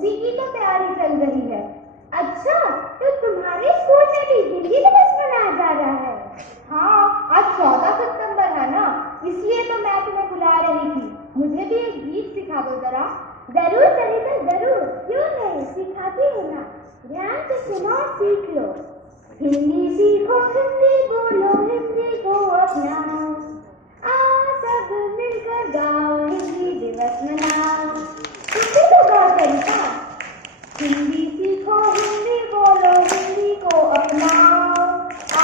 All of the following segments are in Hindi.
उसी की तो तैयारी चल रही है। अच्छा, तो तुम्हारे स्कूल में भी हिंदी दिवस मनाया जा रहा है? हाँ, आज 14 सितंबर है ना, इसलिए तो मैं तुम्हें बुला रही थी। मुझे भी एक गीत सिखा दो जरा। जरूर सरिता जरूर, क्यों नहीं, सिखाती हूँ ना। ध्यान से सुनो और सीख लो। हिंदी सीखो, हिंदी बोलो, हिंदी को अपनाओ, आओ सब मिलकर गाओ, हिंदी दिवस मनाओ। तुमसे तो गाओ सरिता। हिंदी सीखो, हिंदी बोलो, हिंदी को अपनाओ,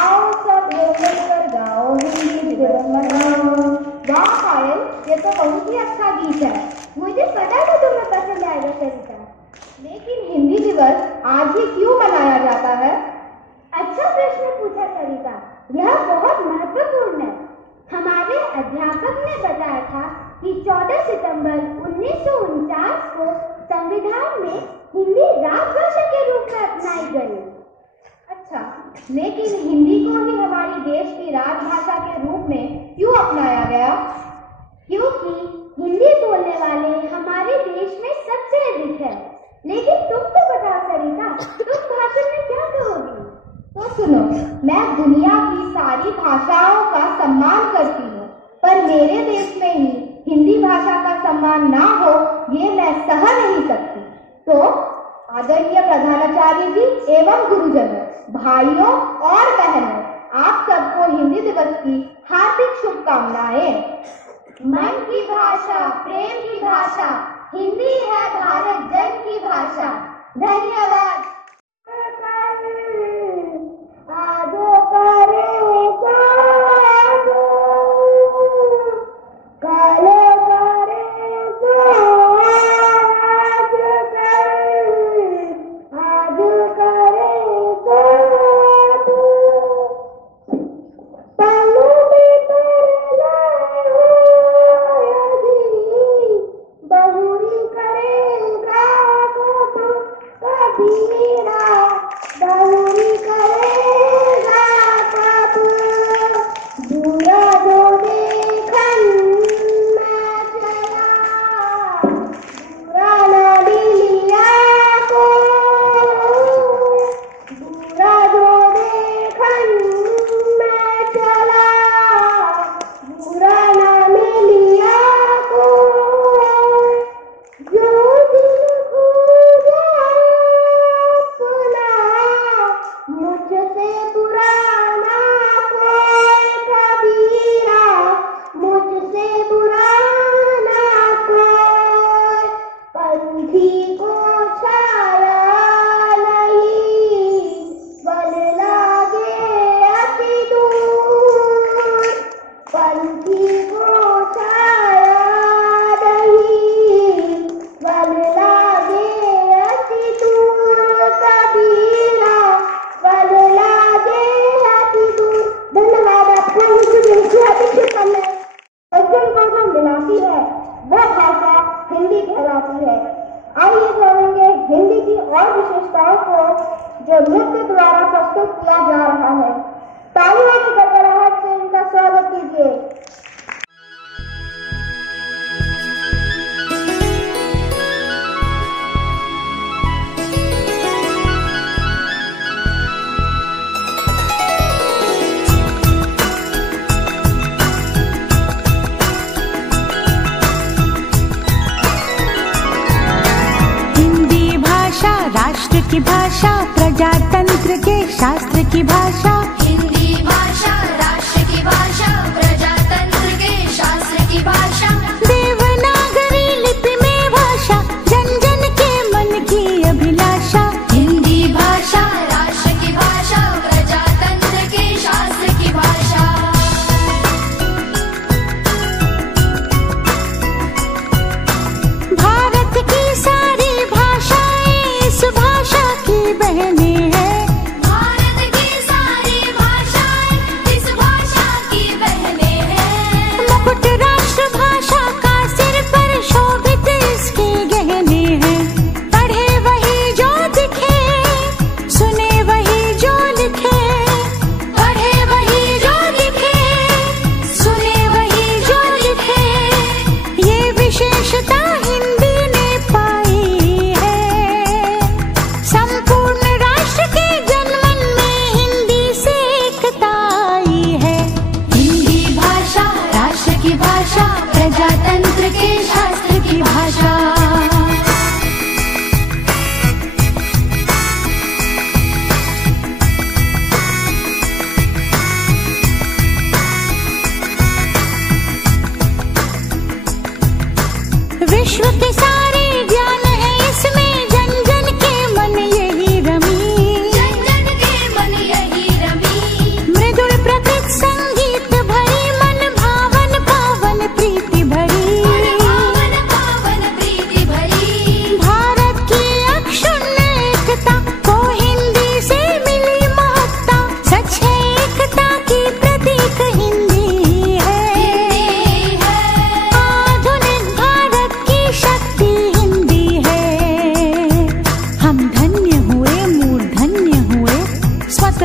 आओ सब मिलकर गाओ, हिंदी दिवस मनाओ। वाह पायल, ये तो बहुत ही अच्छा गीत है। मुझे पता था तुम्हें पसंद आएगा सरिता। लेकिन हिंदी दिवस आज ही क्यों मनाया जाता है? अच्छा प्रश्न पूछा सरिता, यह बहुत महत्वपूर्ण है। हमारे अध्यापक ने बताया था कि 14 सितंबर 1949 को संविधान में हिंदी राजभाषा के रूप में अपनाई गई। अच्छा, लेकिन हिंदी को ही हमारी देश की राजभाषा के रूप में क्यों अपनाया गया? क्योंकि हिंदी बोलने वाले हमारे देश में सबसे अधिक है। लेकिन तुम तो बताओ सरिता, तुम भाषण में क्या कहोगी? तो सुनो, मैं दुनिया की सारी भाषाओं का सम्मान करती हूँ, पर मेरे देश में ही हिंदी भाषा का सम्मान ना हो, ये मैं सह नहीं सकती। तो आदरणीय प्रधानाचार्य जी एवं गुरुजनों, भाइयों और बहनों, आप सबको हिंदी दिवस की हार्दिक शुभकामनाएं। मन की भाषा, प्रेम की भाषा, हिंदी है भारत जन की भाषा। धन्यवाद। जो नृत्य द्वारा प्रस्तुत किया जा रहा है। तालियों की गड़गड़ाहट से इनका स्वागत कीजिए। राष्ट्र की भाषा, प्रजातंत्र के शास्त्र की भाषा। हिंदी भाषा राष्ट्र की भाषा, प्रजातंत्र के शास्त्र की भाषा। देवनागरी लिपि में भाषा, जन जन के मन की अभिलाषा। हिंदी भाषा राष्ट्र की भाषा, प्रजातंत्र के शास्त्र की भाषा। भारत की सारी भाषाएं इस भाषा की बहनें हैं। भारत की सारी भाषाएं इस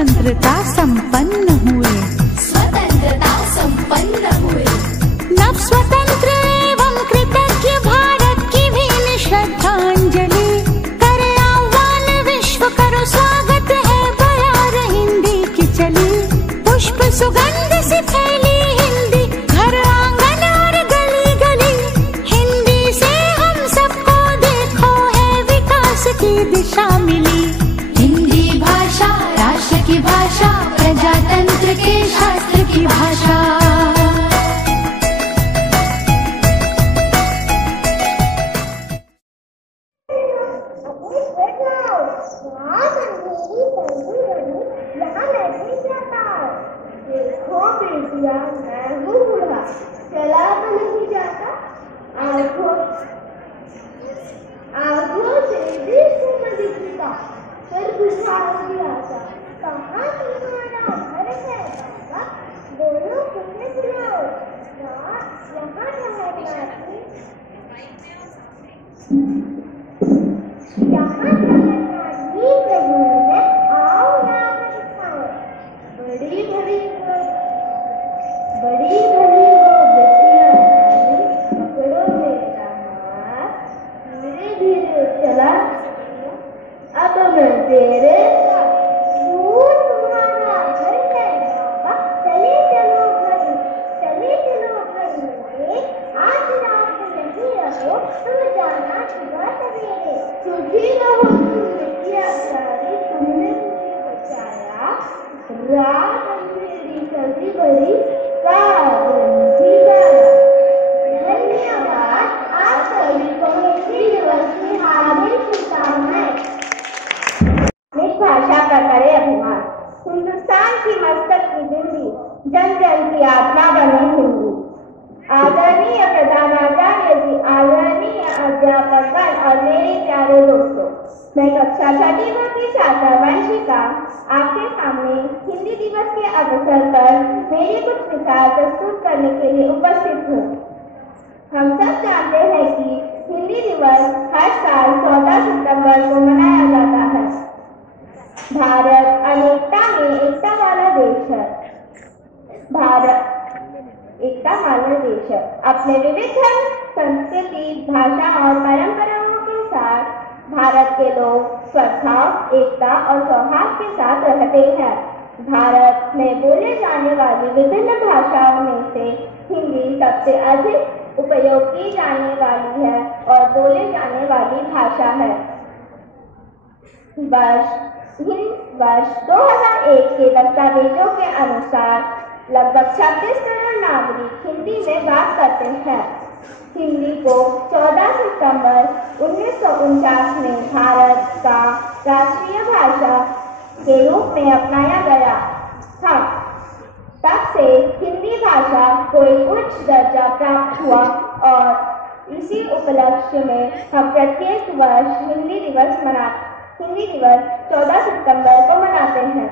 स्वतंत्रता संपन्न हुए। स्वतंत्रता संपन्न हुए। नव स्वतंत्र एवं कृतज्ञ भारत की भी श्रद्धांजलि। करे आह्वान विश्व करो स्वागत है बयार हिंदी की चली। पुष्प सुगंध से फैली हिंदी घर आंगन और गली गली। हिंदी से हम सबको देखो है विकास की दिशा मिली। हिंदी भाषा राष्ट्र की भाषा, प्रजातंत्र के शास्त्र की भाषा। देखो बेटिया, मैं हूँ बूढ़ा, चला तो नहीं जाता। आंखों से देखो मैं दिखता, फिर बुझा भी आता। कहाँ तुम्हारा घर है बाबा? बोलो किसे बुलाओ? यहाँ ठहरना थी, यहाँ ठहरना ठीक नहीं है। आओ नाम लिखाओ। बड़ी भरी हो बेटिया रानी, पकड़ो मेरा हाथ, धीरे धीरे चला। अब मैं तेरे साथ, दूर तुम्हारा घर है बाबा। चले चलो घर में। आज रात नहीं रहो, तुम जाना सुबह सवेरे। सुखी रहो तुम बेटिया प्यारी, तुमने मुझे बचाया। रात अंधेरी सर्दी बड़ी, धन्यवाद। आप सभी को हिंदी दिवस की हार्दिक शुभकामनाएं। भाषा का करे अभिमान, हिंदुस्तान की मस्तक की बिंदी, जन जन की आत्मा बने हिंदी। आदरणीय प्रधानाचार्य जी, आदरणीय अध्यापकगण और मेरे प्यारे दोस्तों, मैं कक्षा 6वीं की छात्रा वंशिका आपके सामने हिंदी दिवस के अवसर पर मेरे कुछ विचार प्रस्तुत करने के लिए उपस्थित हूँ। हम सब जानते हैं कि हिंदी दिवस हर साल 14 सितंबर को मनाया जाता है। भारत अनेकता में एकता वाला देश है। अपने विविध धर्म, संस्कृति, भाषा और परंपराओं के साथ भारत के लोग सद्भाव, एकता और सौहार्द के साथ रहते हैं। भारत में बोले जाने वाली विभिन्न भाषाओं में से हिंदी सबसे अधिक उपयोग की जाने वाली है और बोले जाने वाली भाषा है। वर्ष 2001 के दस्तावेजों के अनुसार लगभग 26 करोड़ नागरिक हिंदी में बात करते हैं। हिंदी को 14 सितंबर 1949 में भारत का राष्ट्रीय भाषा के रूप में अपनाया गया था। तब से हिंदी भाषा को एक उच्च दर्जा प्राप्त हुआ और इसी उपलक्ष्य में हम प्रत्येक वर्ष हिंदी दिवस 14 सितंबर को मनाते हैं।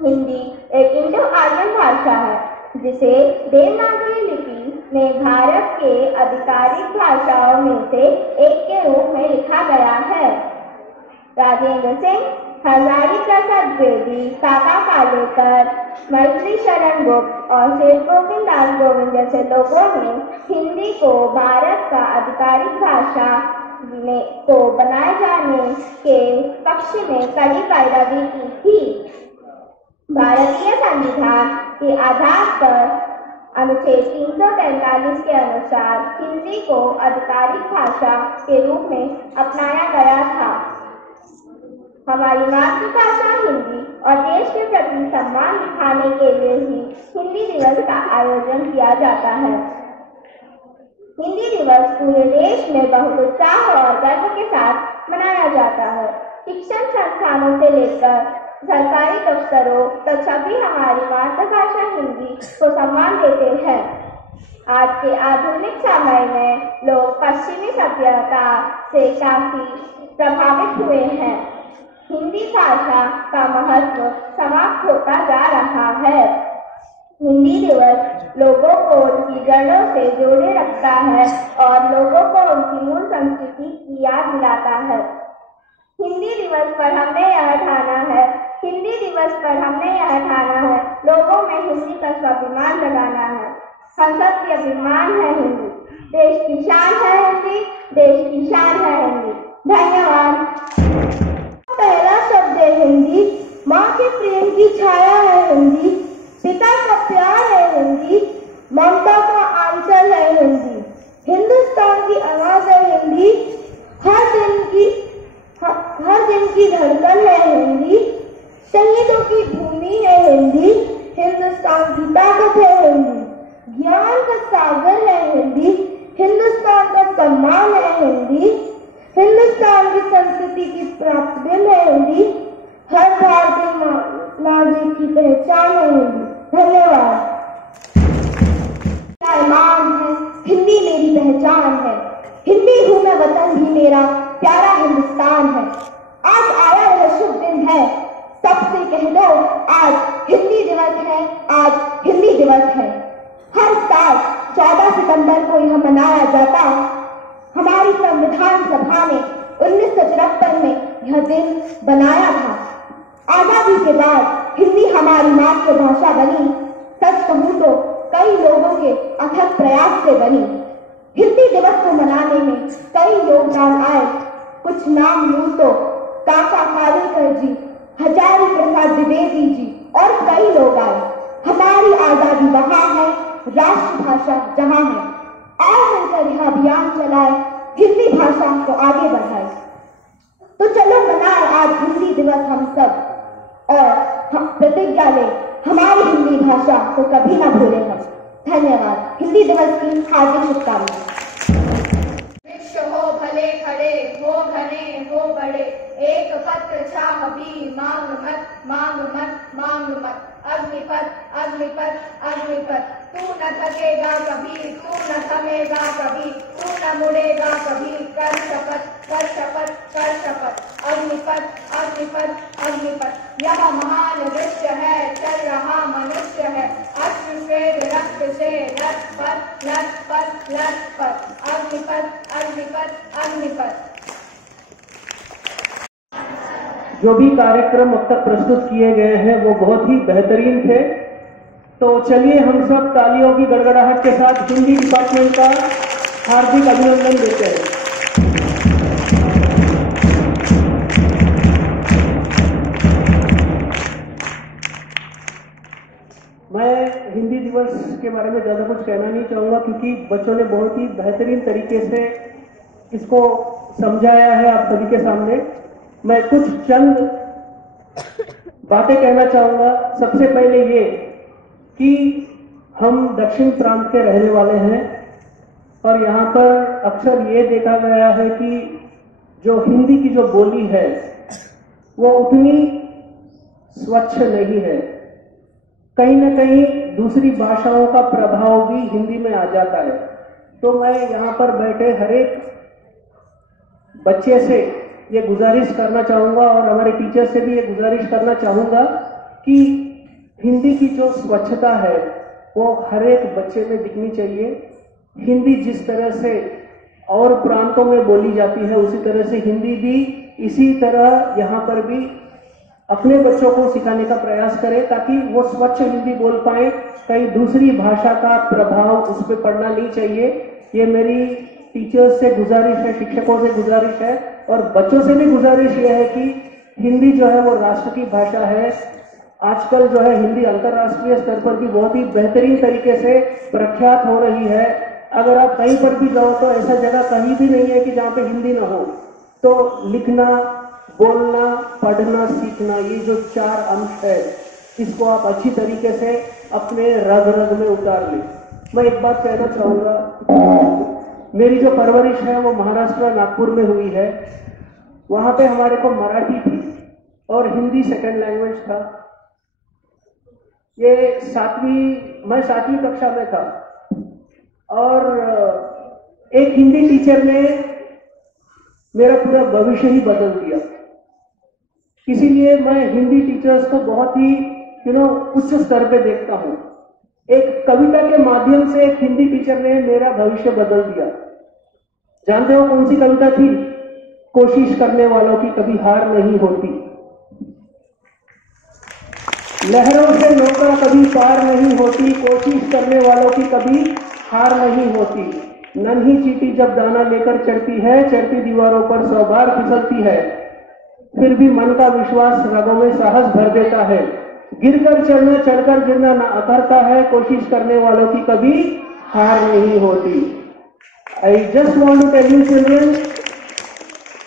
हिंदी एक इंडो आर्यन भाषा है जिसे देवनागरी लिपि में भारत के आधिकारिक भाषाओं में से एक के रूप में लिखा गया है। राजेंद्र सिंह, हजारी प्रसाद द्विवेदी, काका कालेकर, मैत्री शरण गुप्त और शेर गोविंद दास गोविंद जैसे लोगों ने हिंदी को भारत का आधिकारिक भाषा को बनाए जाने के पक्ष में कड़ी पैरवी की थी। भारतीय संविधान के आधार पर अनुच्छेद 343 के अनुसार हिंदी को आधिकारिक भाषा के रूप में अपनाया गया था। हमारी मातृभाषा हिंदी और देश के प्रति सम्मान दिखाने के लिए ही हिंदी दिवस का आयोजन किया जाता है। हिंदी दिवस पूरे देश में बहुत उत्साह और गर्व के साथ मनाया जाता है। शिक्षण संस्थानों से लेकर सरकारी दफ्तरों तक सभी हमारी मातृभाषा हिंदी को सम्मान देते हैं। आज के आधुनिक समय में लोग पश्चिमी सभ्यता से काफी प्रभावित हुए हैं। हिंदी भाषा का महत्व समाप्त होता जा रहा है। हिंदी दिवस लोगों को उनकी जड़ों से जोड़े रखता है और लोगों को उनकी मूल संस्कृति की याद दिलाता है। हिंदी दिवस पर हमें यह ठाना है, हिंदी दिवस पर स्वाभिमान लगाना है। हम सबके अभिमान है हिंदी, देश की शान है हिंदी, देश की शान है हिंदी। धन्यवाद। पहला शब्द है हिंदी, माँ के प्रेम की छाया है हिंदी, पिता का प्यार है हिंदी, ममता का आंचल है हिंदी, हिंदुस्तान की आवाज है हिंदी, हर दिन की धड़कन है हिंदी, शहीदों की भूमि है हिंदी, हिंदुस्तान की ताकत है हिंदी, ज्ञान का सागर है हिंदी, हिंदुस्तान का सम्मान है हिंदी, हिंदुस्तान की संस्कृति की प्रतिबिंब है हिंदी, हर भारतीय नागरिक की पहचान है हिंदी। धन्यवाद। ईमान है, हिंदी मेरी पहचान है, हिंदी हूँ मैं, वतन भी मेरा प्यारा हिंदुस्तान है। आज आया यह शुभ दिन है, सबसे कह दो आज हिंदी दिवस है, आज हिंदी दिवस है। हर साल 14 सितंबर को यह मनाया जाता। हमारी संविधान सभा ने 1974 में यह दिन बनाया था। आजादी के बाद हिंदी हमारी मातृभाषा बनी। सच कहूं तो कई लोगों के अथक प्रयास से बनी। हिंदी दिवस को मनाने में कई योगदान आए। कुछ नाम लूं तो काका कालेकर जी, हजारी प्रसाद द्विवेदी जी और कई लोग आए। हमारी आजादी वहां है, राष्ट्रभाषा जहां है। आओ मिलकर यह अभियान चलाए, हिंदी भाषा को आगे बढ़ाए। तो चलो मनाए आज हिंदी दिवस हम सब, और प्रतिज्ञा ले हमारी हिंदी भाषा को कभी ना भूलें हम। धन्यवाद। हिंदी दिवस की हार्दिक शुभकामनाएं। विश्व हो भले खड़े, हो घने हो बड़े, एक पत्र चाह भी मांग मत, मांग मत, मांग मत। अग्निपथ अग्निपथ अग्निपथ, तू न थकेगा कभी, तू न थमेगा कभी, तू न मुड़ेगा कभी। कर शपथ कर शपथ कर शपथ। अग्निपथ अग्निपथ अग्निपथ, यह महान दृश्य है, चल रहा मनुष्य है। अश्रु श्वेत रक्त से लथपथ लथपथ लथपथ। अग्निपथ अग्निपथ अग्निपथ। जो भी कार्यक्रम अब तक प्रस्तुत किए गए हैं वो बहुत ही बेहतरीन थे। तो चलिए हम सब तालियों की गड़गड़ाहट के साथ हिंदी डिपार्टमेंट का हार्दिक अभिनंदन देते हैं। मैं हिंदी दिवस के बारे में ज़्यादा कुछ कहना नहीं चाहूँगा क्योंकि बच्चों ने बहुत ही बेहतरीन तरीके से इसको समझाया है आप सभी के सामने। मैं कुछ चंद बातें कहना चाहूँगा। सबसे पहले ये कि हम दक्षिण प्रांत के रहने वाले हैं और यहाँ पर अक्सर ये देखा गया है कि जो हिंदी की जो बोली है वो उतनी स्वच्छ नहीं है। कहीं ना कहीं दूसरी भाषाओं का प्रभाव भी हिंदी में आ जाता है। तो मैं यहाँ पर बैठे हर एक बच्चे से ये गुजारिश करना चाहूँगा और हमारे टीचर से भी ये गुजारिश करना चाहूँगा कि हिंदी की जो स्वच्छता है वो हर एक बच्चे में दिखनी चाहिए। हिंदी जिस तरह से और प्रांतों में बोली जाती है उसी तरह से हिंदी भी इसी तरह यहाँ पर भी अपने बच्चों को सिखाने का प्रयास करें ताकि वो स्वच्छ हिंदी बोल पाए। कहीं दूसरी भाषा का प्रभाव उस पर पड़ना नहीं चाहिए। ये मेरी टीचर्स से गुजारिश है, शिक्षकों से गुजारिश है और बच्चों से भी गुजारिश ये है कि हिंदी जो है वो राष्ट्र की भाषा है। आजकल जो है हिंदी अंतर्राष्ट्रीय स्तर पर भी बहुत ही बेहतरीन तरीके से प्रख्यात हो रही है। अगर आप कहीं पर भी जाओ तो ऐसा जगह कहीं भी नहीं है कि जहाँ पे हिंदी ना हो। तो लिखना, बोलना, पढ़ना, सीखना, ये जो 4 अंश है इसको आप अच्छी तरीके से अपने रग रग में उतार लें। मैं एक बात कहना चाहूँगा, मेरी जो परवरिश है वो महाराष्ट्र नागपुर में हुई है। वहाँ पे हमारे को मराठी थी और हिंदी सेकंड लैंग्वेज था। ये मैं 7वीं कक्षा में था और एक हिंदी टीचर ने मेरा पूरा भविष्य ही बदल दिया। इसीलिए मैं हिंदी टीचर्स को बहुत ही उच्च स्तर पे देखता हूँ। एक कविता के माध्यम से एक हिंदी टीचर ने मेरा भविष्य बदल दिया। जानते हो कौन सी कविता थी? कोशिश करने वालों की कभी हार नहीं होती। लहरों से नौका कभी पार नहीं होती, कोशिश करने वालों की कभी हार नहीं होती। नन्ही चींटी जब दाना लेकर चढ़ती है, चढ़ती दीवारों पर 100 बार फिसलती है, फिर भी मन का विश्वास रगों में साहस भर देता है। गिरकर चढ़ना, चढ़कर गिरना ना अकरता है, कोशिश करने वालों की कभी हार नहीं होती। I just want to tell you children,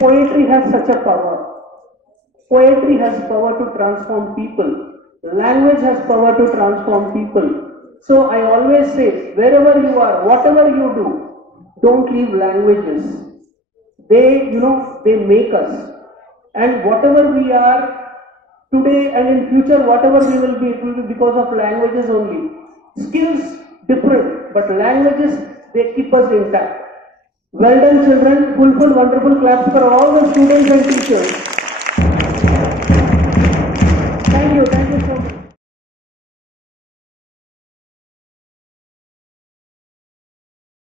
poetry has such a power. Poetry has power to transform people. Language has power to transform people. So I always say, wherever you are, whatever you do, don't leave languages. They make us. And whatever we are today and in future, whatever we will be, it will be because of languages only. Skills different, but languages, they keep us intact. Well done children, full wonderful claps for all the students and teachers.